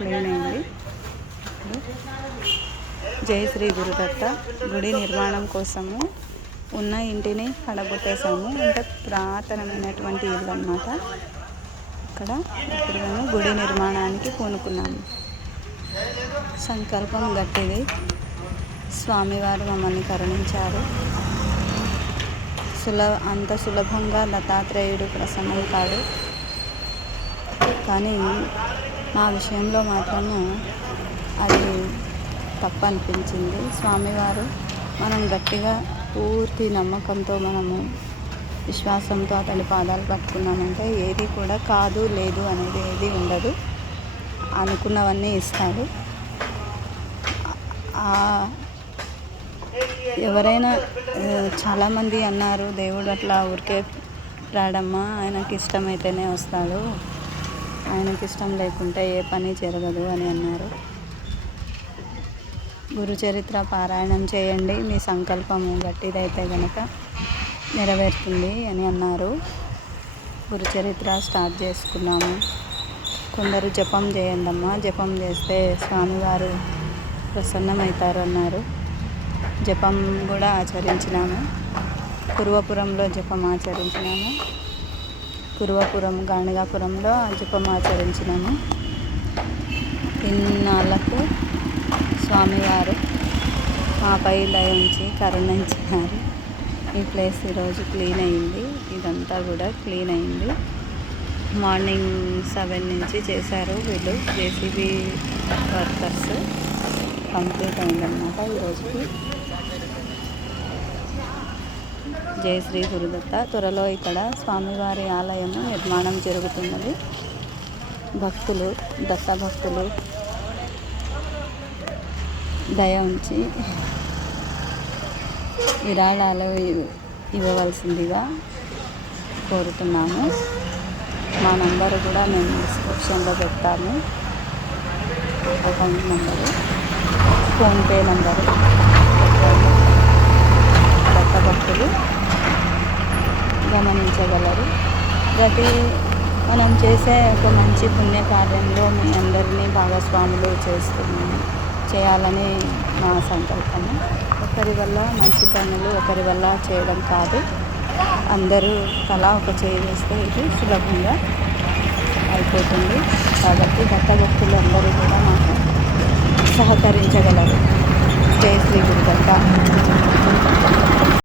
Clean అయింది. జై శ్రీ గురుదత్త. గుడి నిర్మాణం కోసము ఉన్న ఇంటిని కడగొట్టేసాము. అంటే పురాతనమైనటువంటి ఇల్లు అన్నమాట. ఇక్కడ ఇప్పుడు మేము గుడి నిర్మాణానికి పూనుకున్నాము. సంకల్పం గట్టిది. స్వామివారు మమ్మల్ని కరుణించారు. అంత సులభంగా దత్తాత్రేయుడు ప్రసన్నం కాడు. కానీ నా విషయంలో మాత్రము అది తప్పు అనిపించింది. స్వామివారు మనం గట్టిగా పూర్తి నమ్మకంతో మనము విశ్వాసంతో అతని పాదాలు పట్టుకున్నామంటే ఏది కూడా కాదు లేదు అనేది ఏది ఉండదు. అనుకున్నవన్నీ ఇస్తాడు. ఎవరైనా చాలామంది అన్నారు, దేవుడు అట్లా ఊరికే రాడమ్మా, ఆయనకి ఇష్టమైతేనే వస్తాడు, ఆయనకి ఇష్టం లేకుంటే ఏ పని జరగదు అని అన్నారు. గురుచరిత్ర పారాయణం చేయండి, మీ సంకల్పము గట్టిదైతే కనుక నెరవేరుతుంది అని అన్నారు. గురుచరిత్ర స్టార్ట్ చేసుకున్నాము. కొందరు జపం చేయండమ్మా, జపం చేస్తే స్వామివారు ప్రసన్నమవుతారు అన్నారు. జపం కూడా ఆచరించినాము. కురువపురంలో జపం ఆచరించినాము. కురువపురం గాణిగాపురంలో జపం ఆచరించినాము. ఇన్నాళ్ళకు స్వామివారు మాపై దయ ఉంచి కరుణించినారు. ఈ ప్లేస్ ఈరోజు క్లీన్ అయింది. ఇదంతా కూడా క్లీన్ అయింది. మార్నింగ్ 7 నుంచి చేశారు వీళ్ళు, జేసీబీ వర్కర్స్. కంప్లీట్ అయిందన్నమాట ఈరోజుకి. జై శ్రీ గురుదత్త. త్వరలో ఇక్కడ స్వామివారి ఆలయము నిర్మాణం జరుగుతున్నది. భక్తులు, దత్త భక్తులు దయ ఉంచి విరాళాలు ఇవ్వవలసిందిగా కోరుతున్నాము. మా నంబరు కూడా మేము డిస్క్రిప్షన్లో పెడతాము. Account number, PhonePe number. దత్త భక్తులు గమనించగలరు. ప్రతి మనం చేసే ఒక మంచి పుణ్యకార్యంలో మీ అందరినీ భాగస్వాములు చేయాలని మా సంకల్పము. ఒకరి వల్ల మంచి పనులు ఒకరి వల్ల చేయడం కాదు. అందరూ తలా ఒక చేయి వేస్తే ఇది సులభంగా అయిపోతుంది. కాబట్టి దత్త భక్తులు అందరూ కూడా మాకు సహకరించగలరు.